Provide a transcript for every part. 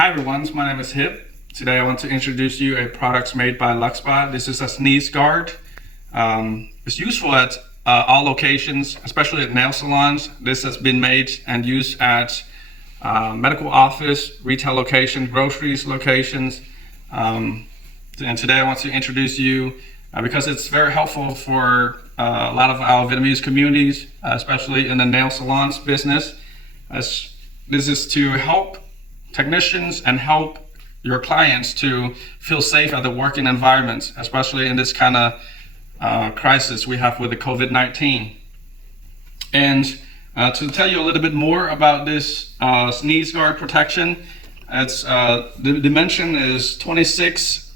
Hi everyone, my name is Hip. Today I want to introduce you a product made by Luxpa. This is a sneeze guard. It's useful at all locations, especially at nail salons. This has been made and used at medical office, retail locations, groceries locations. And today I want to introduce you because it's very helpful for a lot of our Vietnamese communities, especially in the nail salons business. As this is to help technicians and help your clients to feel safe at the working environment, especially in this kind of crisis we have with the COVID-19. And to tell you a little bit more about this sneeze guard protection, it's the dimension is 26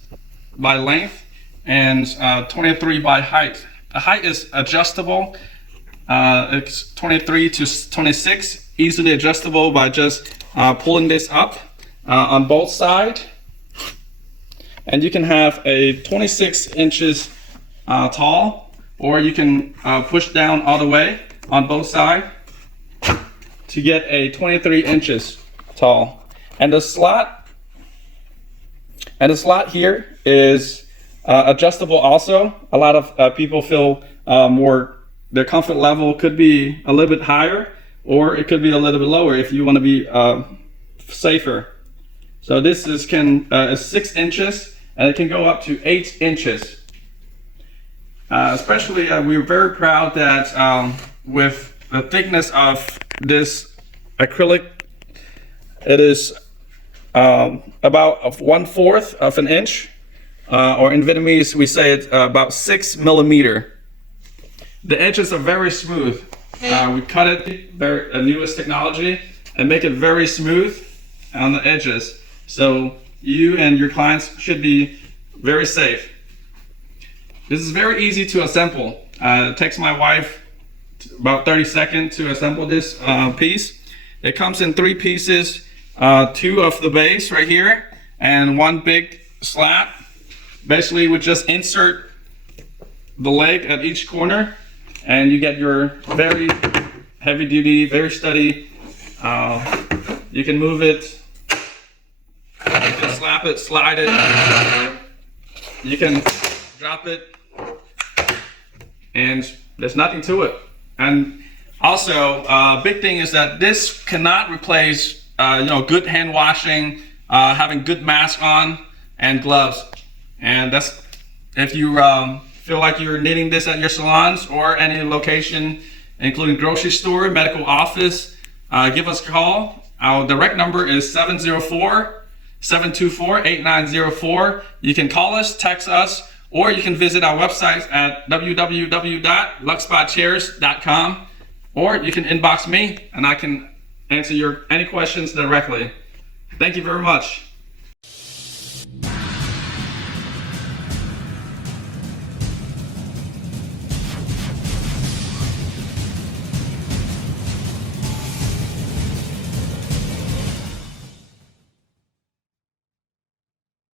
by length and 23 by height. The height is adjustable. It's 23 to 26, easily adjustable by just pulling this up on both sides, and you can have a 26 inches tall, or you can push down all the way on both sides to get a 23 inches tall. And the slot here is adjustable also. A lot of people feel their comfort level could be a little bit higher, or it could be a little bit lower if you want to be safer. So this is 6 inches, and it can go up to 8 inches. Especially, we're very proud that with the thickness of this acrylic, it is about 1/4 of an inch, or in Vietnamese we say it's about 6 millimeters. The edges are very smooth. We cut it, newest technology, and make it very smooth on the edges. So you and your clients should be very safe. This is very easy to assemble. It takes my wife about 30 seconds to assemble this piece. It comes in 3 pieces, 2 of the base right here, and 1 big slat. Basically, we just insert the leg at each corner, and you get your very heavy duty, very steady. You can move it, you can slap it, slide it, you can drop it, and there's nothing to it. And also, big thing is that this cannot replace good hand washing, having good mask on, and gloves. And that's if you feel like you're needing this at your salons or any location, including grocery store, medical office, give us a call. Our direct number is 704-724-8904. You can call us, text us, or you can visit our website at www.luxpachairs.com, or you can inbox me and I can answer any questions directly. Thank you very much.